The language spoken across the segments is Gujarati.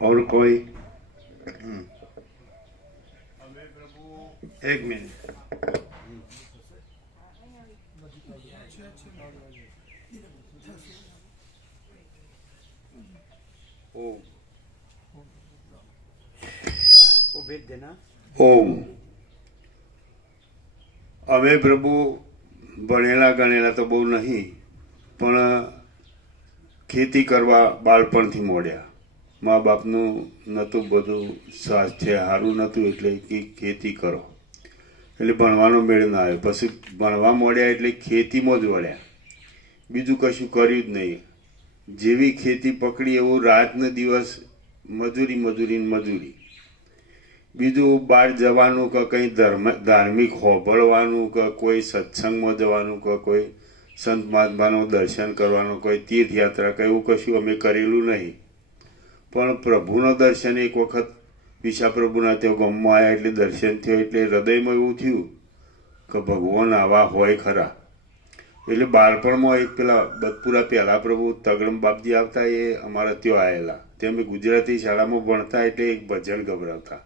और कोई? एक मिनट। ओम। अमे प्रभु भणेला गणेला तो बहु नहीं, पण खेती करवा बाळपणथी मोड्या। મા બાપનું નહોતું બધું સ્વાસ્થ્ય સારું નહોતું, એટલે કે ખેતી કરો એટલે ભણવાનો મેળ ના આવ્યો। પછી ભણવા મળ્યા એટલે ખેતીમાં જ વળ્યા, બીજું કશું કર્યું જ નહીં। જેવી ખેતી પકડી એવું રાતને દિવસ મજૂરી મજૂરી મજૂરી। બીજું બહાર જવાનું કે કંઈ ધાર્મિક હોભળવાનું કે કોઈ સત્સંગમાં જવાનું કે કોઈ સંત મહાત્માનું દર્શન કરવાનું, કોઈ તીર્થયાત્રા કે એવું કશું અમે કરેલું નહીં। પણ પ્રભુનો દર્શન એક વખત વિશા પ્રભુના ત્યાં ગામમાં આવ્યા એટલે દર્શન થયો એટલે હૃદયમાં એવું થયું કે ભગવાન આવા હોય ખરા। એટલે બાળપણમાં એક પેલા બદપુરા પહેલા પ્રભુ તગડમ બાપજી આવતા, એ અમારા ત્યાં આવેલા। તે અમે ગુજરાતી શાળામાં ભણતા એટલે એક ભજન ગભરાવતા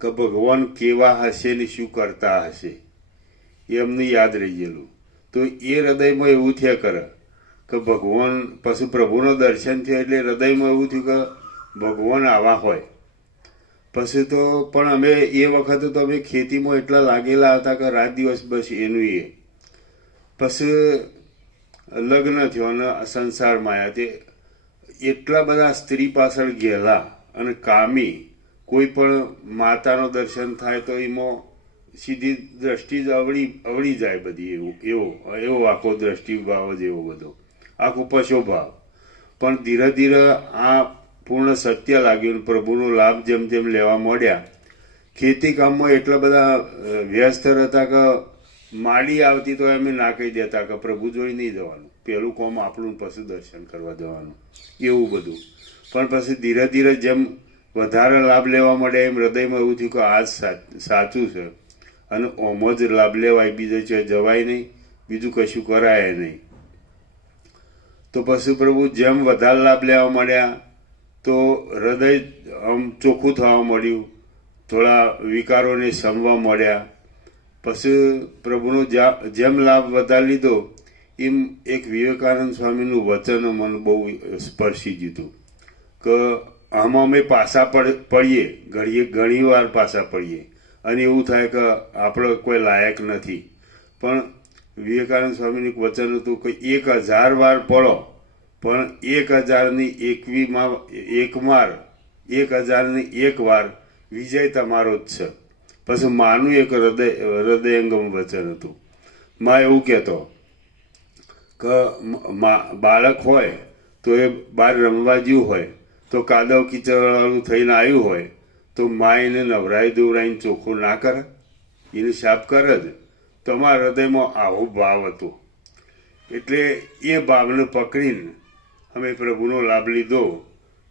કે ભગવાન કેવા હશે ને શું કરતા હશે, એ અમને યાદ રહી ગયેલું। તો એ હૃદયમાં એવું થયા કરે કે ભગવાન, પછી પ્રભુનો દર્શન થયો એટલે હૃદયમાં એવું થયું કે ભગવાન આવા હોય। પછી તો પણ અમે એ વખતે તો અમે ખેતીમાં એટલા લાગેલા હતા કે રાત દિવસ બસ એનું એ। પછી લગ્ન થયો અને સંસારમાં આવ્યા, તે એટલા બધા સ્ત્રી પાછળ ગયેલા અને કામી। કોઈ પણ માતાનો દર્શન થાય તો એમાં સીધી દ્રષ્ટિ જ અવળી જાય બધી, એવો આખો દ્રષ્ટિ ભાવ જ એવો બધો આખો પશો ભાવ। પણ ધીરે ધીરે આ પૂર્ણ સત્ય લાગ્યું, પ્રભુનો લાભ જેમ જેમ લેવા માંડ્યા। ખેતી કામમાં એટલા બધા વ્યસ્ત રહેતા કે માડી આવતી તો અમે ના કહી દેતા કે પ્રભુ જોઈ નહીં જવાનું, પહેલું કામ આપણું, પછી દર્શન કરવા જવાનું, એવું બધું। પણ પછી ધીરે ધીરે જેમ વધારે લાભ લેવા માંડ્યા એમ હૃદયમાં એવું થયું કે આ સાચું છે અને ઓમ જ લાભ લેવાય, બીજે છે જવાય નહીં, બીજું કશું કરાય નહીં। તો પછી પ્રભુ જેમ વધારે લાભ લેવા માંડ્યા તો હૃદય આમ ચોખ્ખું થવા મળ્યું, થોડા વિકારોને સમવા મળ્યા। પછી પ્રભુનો જેમ લાભ વધારે લીધો એમ એક વિવેકાનંદ સ્વામીનું વચન મને બહુ સ્પર્શી દીધું કે આમાં અમે પાછા પડીએ, ઘણી વાર પાછા પડીએ અને એવું થાય કે આપણે કોઈ લાયક નથી। પણ વિવેકાનંદ સ્વામીનું વચન હતું કે 1000 વાર પડો પણ 1001 વાર વિજય તમારો જ છે। પછી માનું એક હૃદયંગમ વચન હતું। માં એવું કહેતો કે બાળક હોય તો એ બહાર રમવા જ્યું હોય તો કાદવ કીચડવાળું થઈને આવ્યું હોય તો મા એને નવરાઈ દોવરાઈને ચોખ્ખું ના કરે, એને સાફ કરે જ। તો અમારા હૃદયમાં આવો ભાવ હતો, એટલે એ ભાવને પકડીને અમે પ્રભુનો લાભ લીધો।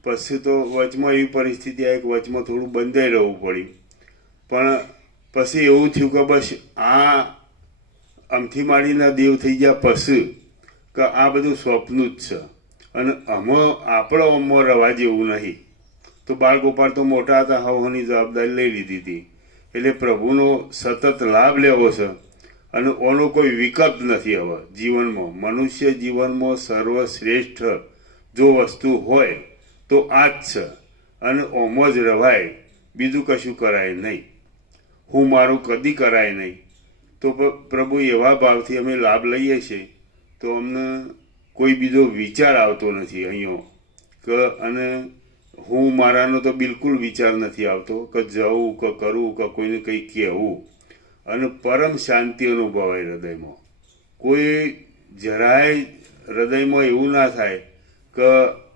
પછી તો વચમાં એવી પરિસ્થિતિ આવી કે વચમાં થોડું બંધાઈ રહેવું પડ્યું, પણ પછી એવું થયું કે બસ આ અમથી માડીના દેવ થઈ ગયા પછી કે આ બધું સ્વપ્નું જ છે અને આપણો અમો રવા જેવું નહીં। તો બાળ ગોપાળ તો મોટા હતા, હવની જવાબદારી લઈ લીધી હતી, એટલે પ્રભુનો સતત લાભ લેવો છે અને ઓનો કોઈ વિકલ્પ નથી। હવે જીવનમાં, મનુષ્ય જીવનમાં સર્વશ્રેષ્ઠ જો વસ્તુ હોય તો આ જ છે અને ઓમ જ રવાય, બીજું કશું કરાય નહીં, હું મારું કદી કરાય નહીં। તો પ્રભુ એવા ભાવથી અમે લાભ લઈએ છીએ તો અમને કોઈ બીજો વિચાર આવતો નથી અહીંયા કે, અને હું મારાનો તો બિલકુલ વિચાર નથી આવતો કે જવું કે કરવું કે કોઈને કંઈ કહેવું, અને પરમ શાંતિ અનુભવાય હૃદયમાં। કોઈ જરાય હૃદયમાં એવું ના થાય કે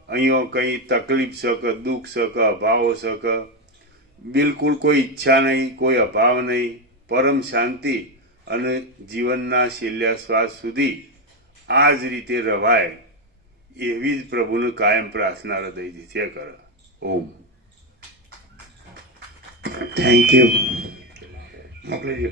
અહીંયા કંઈ તકલીફ છે કે દુઃખ છે કે અભાવ છે કે, બિલકુલ કોઈ ઈચ્છા નહીં, કોઈ અભાવ નહીં, પરમ શાંતિ અને જીવનના છેલ્લા શ્વાસ સુધી આ જ રીતે રવાય, એવી જ પ્રભુને કાયમ પ્રાર્થના હૃદયથી થયા કરે। ઓમ। થેન્ક યુ, મોકલી દો।